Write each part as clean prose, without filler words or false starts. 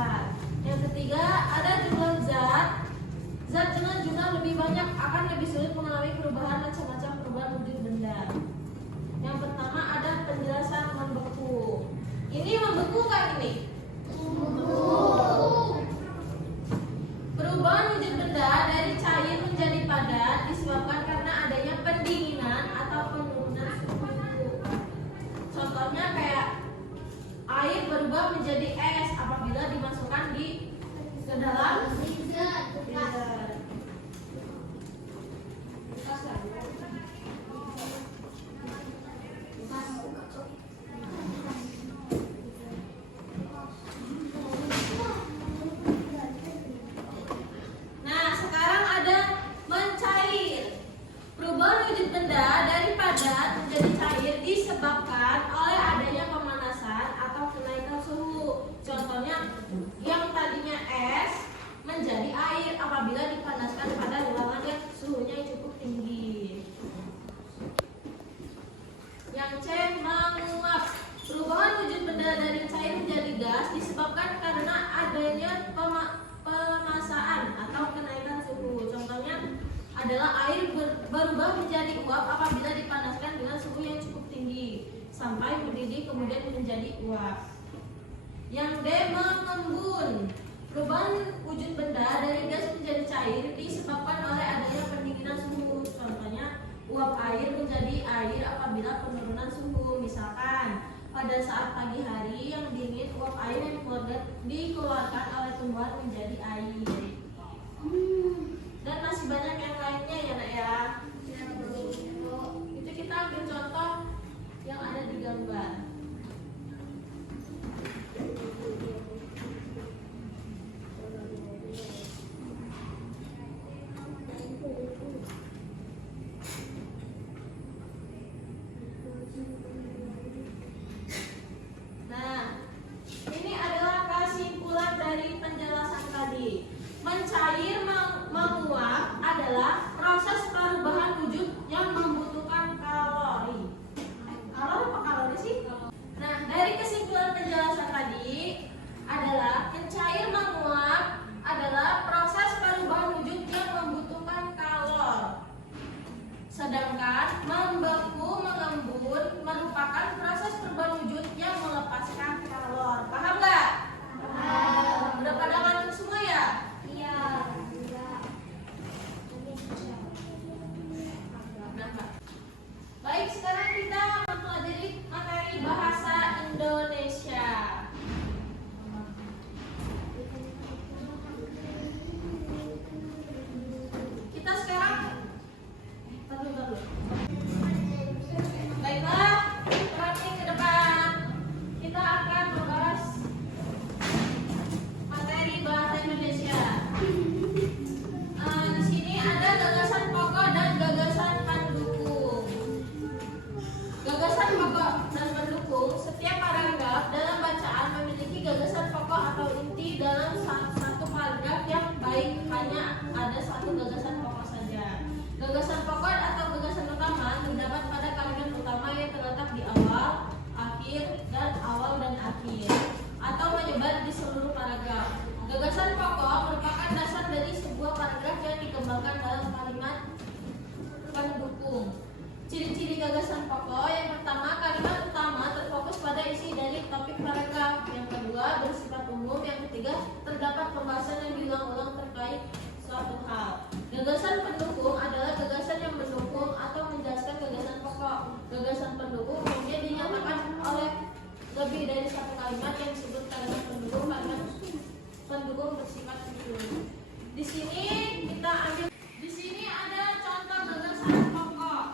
besar. Yang ketiga, ada jumlah zat. Zat dengan jumlah lebih banyak akan lebih sulit mengalami perubahan macam-macam perubahan wujud benda. Yang pertama ada penjelasan membeku. Ini membeku kan ini? Perubahan wujud benda dari cair menjadi padat disebabkan karena adanya pendinginan atau penurunan suhu. Contohnya kayak air berubah menjadi es apabila dimasukkan ke dalam freezer. Nah, sekarang ada mencair. Perubahan wujud benda dari padat menjadi cair disebabkan oleh adanya pemanasan atau kenaikan suhu. Contohnya, yang tadinya es menjadi air apabila dipanaskan pada ruangan yang suhunya cukup tinggi. Yang C, menguap. Perubahan wujud benda dari cair menjadi gas disebabkan karena adanya pemasaan atau kenaikan suhu. Contohnya adalah air berubah menjadi uap apabila dipanaskan dengan suhu yang cukup tinggi sampai mendidih kemudian menjadi uap. Yang D, mengembun. Perubahan wujud benda dari gas menjadi cair disebabkan oleh adanya pendinginan suhu. Contohnya uap air menjadi air apabila penurunan suhu. Misalkan pada saat pagi hari yang dingin, uap air yang dikeluarkan oleh tumbuhan menjadi air. Dan masih banyak yang lainnya ya nak ya. Itu kita ambil contoh yang ada di gambar. Nah, ini adalah kesimpulan dari penjelasan tadi. Mencair menguap adalah proses perubahan wujud yang membutuhkan kalori. Kalori apa kalori sih? Nah, dari kesimpulan penjelasan tadi adalah mencair menguap adalah proses perubahan wujud yang membutuhkan kalor. Sedangkan membeku mengembun merupakan proses perubahan wujud yang melepaskan kalor. Paham nggak? Paham. Udah pada ngantuk semua ya? Iya. Baik, sekarang kita mempelajari materi bahasa Indonesia. Kita sekarang baiklah, perhatikan ke depan. Kita akan membahas materi bahasa Indonesia. Di sini ada gagasan pokok dan gagasan pendukung. Gagasan pokok dan pendukung, setiap paragraf dalam bacaan memiliki gagasan pokok atau inti dalam satu paragraf yang baik hanya ada satu gagasan pokok saja. Gagasan pokok atau gagasan utama terdapat pada kalimat utama yang terletak di awal, akhir, dan awal dan akhir, atau menyebar di seluruh paragraf. Gagasan pokok merupakan dasar dari sebuah paragraf yang dikembangkan dalam kalimat pendukung. Ciri-ciri gagasan pokok: yang pertama, kalimat utama terfokus pada isi dari topik paragraf. Yang kedua, bersifat umum. Yang ketiga, terdapat pembahasan yang diulang-ulang terkait suatu hal. Gagasan pendukung adalah gagasan yang mendukung atau menjelaskan gagasan pokok. Gagasan pendukung umumnya dinyatakan oleh lebih dari satu kalimat yang disebut kalimat pendukung. Kalimat pendukung bersifat umum. Di sini kita ambil. Di sini ada contoh gagasan pokok.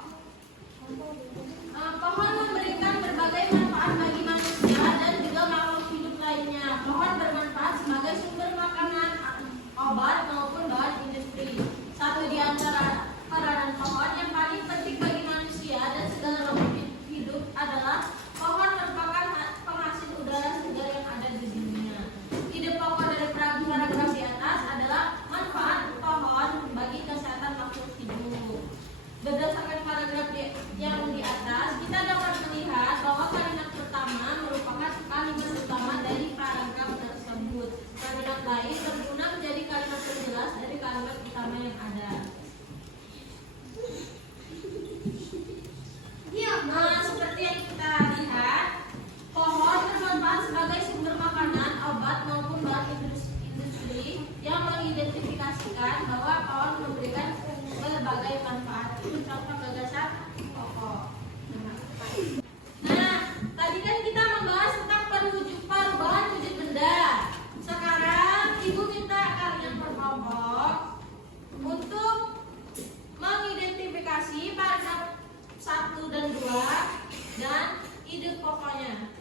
dan ide pokoknya.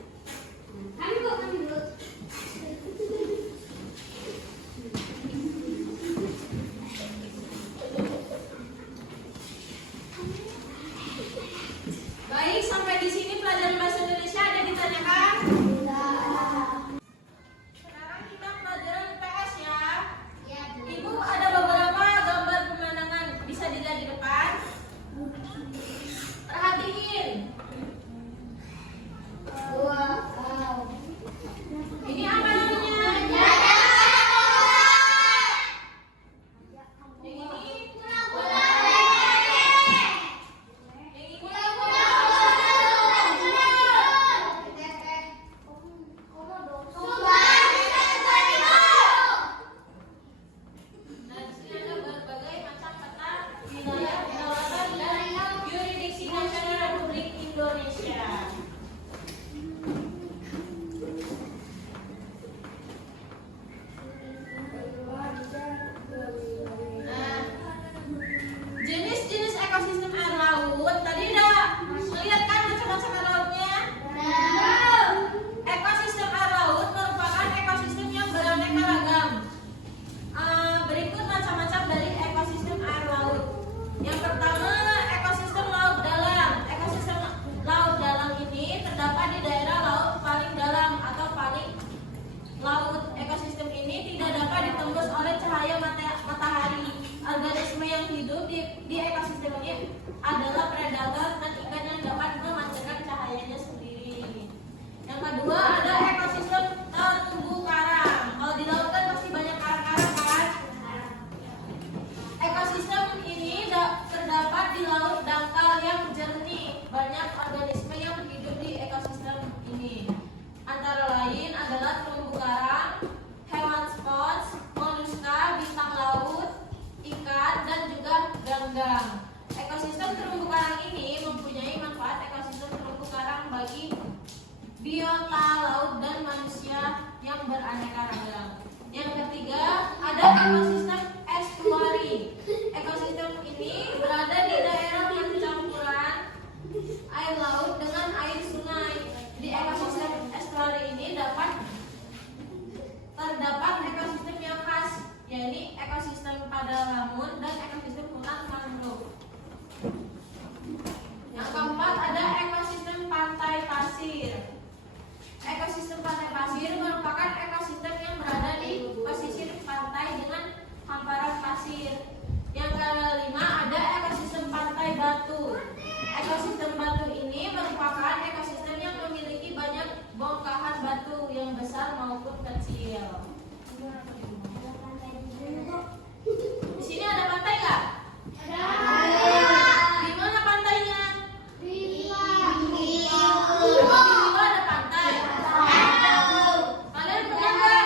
Baik, sampai di sini pelajaran bahasa Indonesia ada ditanyakan? Sekarang kita pelajaran PS ya. Ibu ada beberapa gambar pemandangan, bisa dilihat di depan. Perhatiin. Ini apa namanya? Di ekosistem ini adalah predator dan ikan yang dapat memancarkan cahayanya sendiri. Yang kedua ada ekosistem terumbu karang. Kalau di laut kan pasti banyak karang-karang kan? Ekosistem ini terdapat di laut dangkal yang jernih. Banyak organisme yang hidup di ekosistem ini. Antara lain adalah terumbu karang, hewan spons, moluska, bintang laut, ikan, dan juga ganggang. Ekosistem terumbu karang ini mempunyai manfaat ekosistem terumbu karang bagi biota laut dan manusia yang beraneka ragam. Yang ketiga, ada ekosistem estuari. Ekosistem ini berada di daerah pencampuran air laut dengan air sungai. Di ekosistem estuari ini terdapat ekosistem yang khas, yaitu ekosistem padang lamun dan ekosistem hutan mangrove. Yang keempat ada ekosistem pantai pasir. Ekosistem pantai pasir merupakan ekosistem yang berada di pesisir pantai dengan hamparan pasir. Yang kelima ada ekosistem pantai batu. Ekosistem batu ini merupakan ekosistem yang memiliki banyak bongkahan batu yang besar maupun kecil. Di sini ada pantai nggak? Ada. Di mana pantainya? Di Bima ada pantai. Kalian pernah nggak?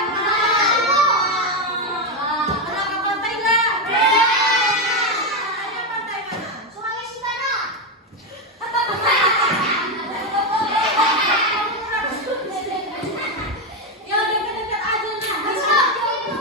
Pernah ke pantai nggak? Pantainya pantai mana? Sulawesi Barat. Yang dekat-dekat aja nah.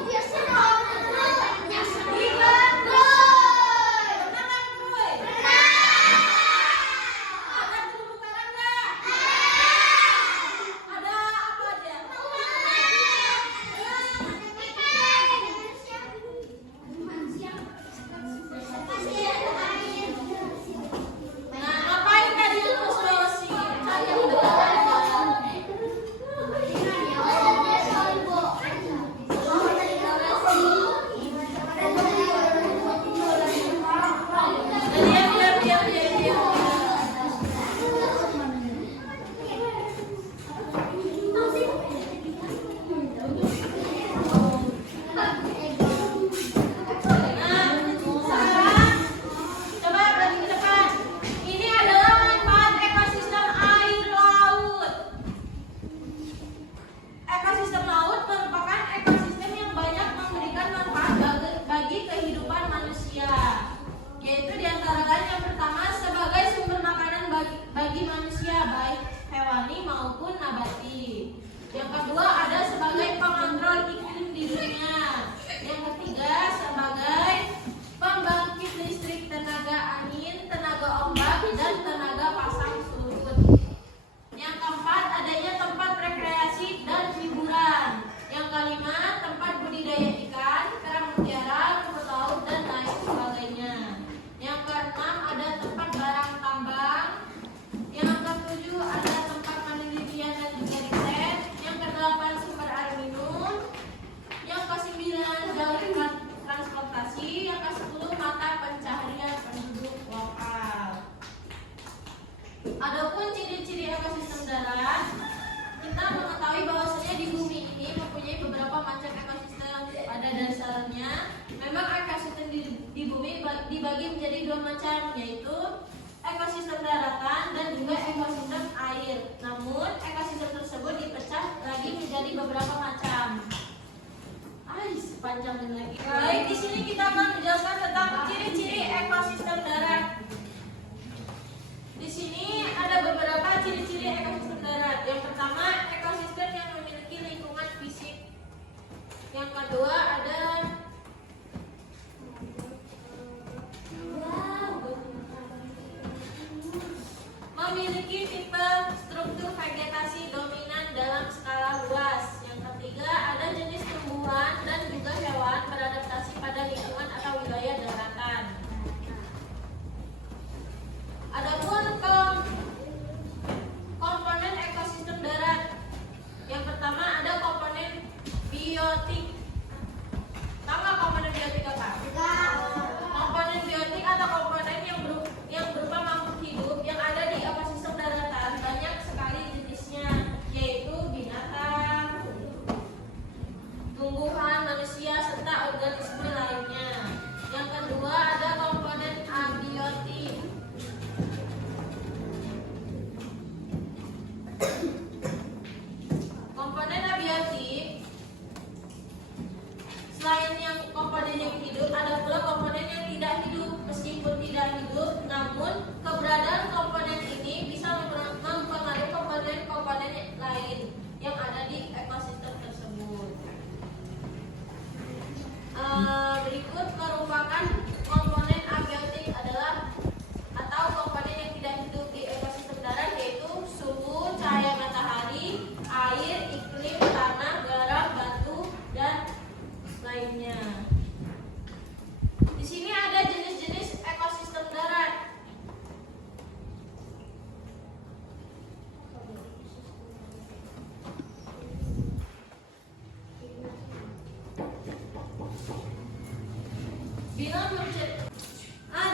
Adapun ciri-ciri ekosistem darat, kita mengetahui bahwasanya di bumi ini mempunyai beberapa macam ekosistem pada dasarnya. Memang ekosistem di bumi dibagi menjadi dua macam, yaitu ekosistem daratan dan juga ekosistem air. Namun ekosistem tersebut dipecah lagi menjadi beberapa macam. Panjang lagi. Baik, di sini kita akan menjelaskan tentang ciri-ciri ekosistem darat. Di sini ada beberapa ciri-ciri ekosistem darat. Yang pertama, ekosistem yang memiliki lingkungan fisik. Yang kedua ada memiliki tipe struktur vegetasi dominan dalam skala luas. Yang ketiga ada jenis tumbuhan dan juga hewan beradaptasi pada lingkungan atau wilayah daratan. Adapun komponen ekosistem darat, yang pertama ada komponen biotik. Tahu nggak komponen biotik apa? Komponen biotik atau komponen yang berupa makhluk hidup yang ada di ekosistem daratan banyak sekali jenisnya, yaitu binatang, tumbuhan, manusia, serta organisme lainnya. Yang kedua ada komponen abiotik. Komponen abiotik, selain yang komponen yang hidup, ada pula komponen yang tidak hidup. Meskipun tidak hidup, namun keberadaan komponen ini bisa mempengaruhi komponen-komponen lain yang ada di ekosistem tersebut. Berikut merupakan komponen abiotik adalah atau komponen yang tidak hidup di ekosistem darat, yaitu suhu, cahaya matahari, air, iklim, tanah, garam, batu, dan lainnya. Di sini ada jenis-jenis ekosistem darat.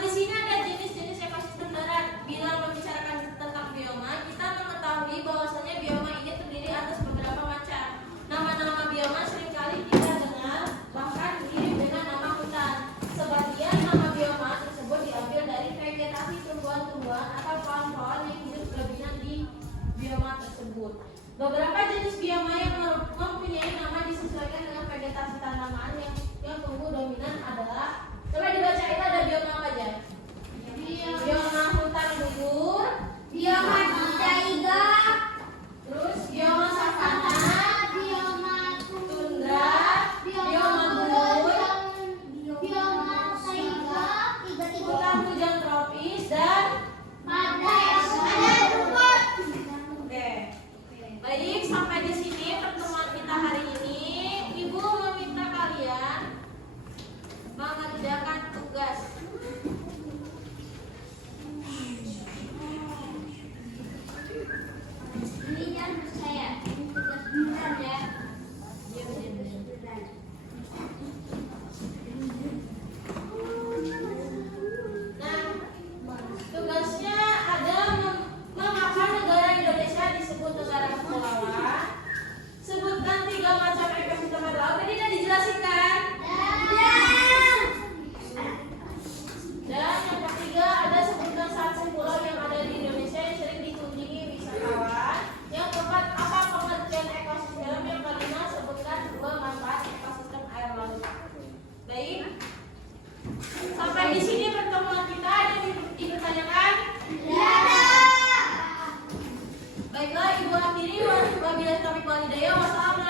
Di sini ada jenis-jenis ekosistem darat. Bila membicarakan tentang bioma, kita mengetahui bahwasanya bioma ini terdiri atas beberapa macam. Nama-nama bioma seringkali kita dengar, bahkan mirip dengan nama hutan. Sebagian nama bioma tersebut diambil dari vegetasi tumbuhan-tumbuhan atau pohon-pohon yang hidup berlebihan di bioma tersebut. Beberapa jenis bioma yang mempunyai nama disesuaikan dengan vegetasi tanaman yang tumbuh dominan adalah, coba dibacain, ada bioma apa aja? Bioma hutan gugur, bioma taiga, terus bioma savana, bioma tundra, bioma gurun, bioma taiga, hutan hujan tropis, dan rumput. Oke. Baik, sampai di sini pertemuan kita hari ini. Ibu meminta kalian mengerjakan tugas. Ini kan saya, ini tugas beneran ya. Iya beneran. Nah, tugasnya ada mengapa negara Indonesia disebut negara kepulauan. Sebutkan 3 macam ekosistem laut. Tadi udah dijelasin kan? Dan yang ketiga ada sebutkan 1 pulau yang ada di Indonesia yang sering dikunjungi wisatawan. Yang keempat, apa pengertian ekosistem? Yang kelima, sebutkan 2 manfaat ekosistem air laut. Baik. Sampai di sini pertemuan kita. Ada yang dipertanyakan? Baiklah, Ibu akhiri. Wabillahi taufiq wal hidayah. Wassalamualaikum.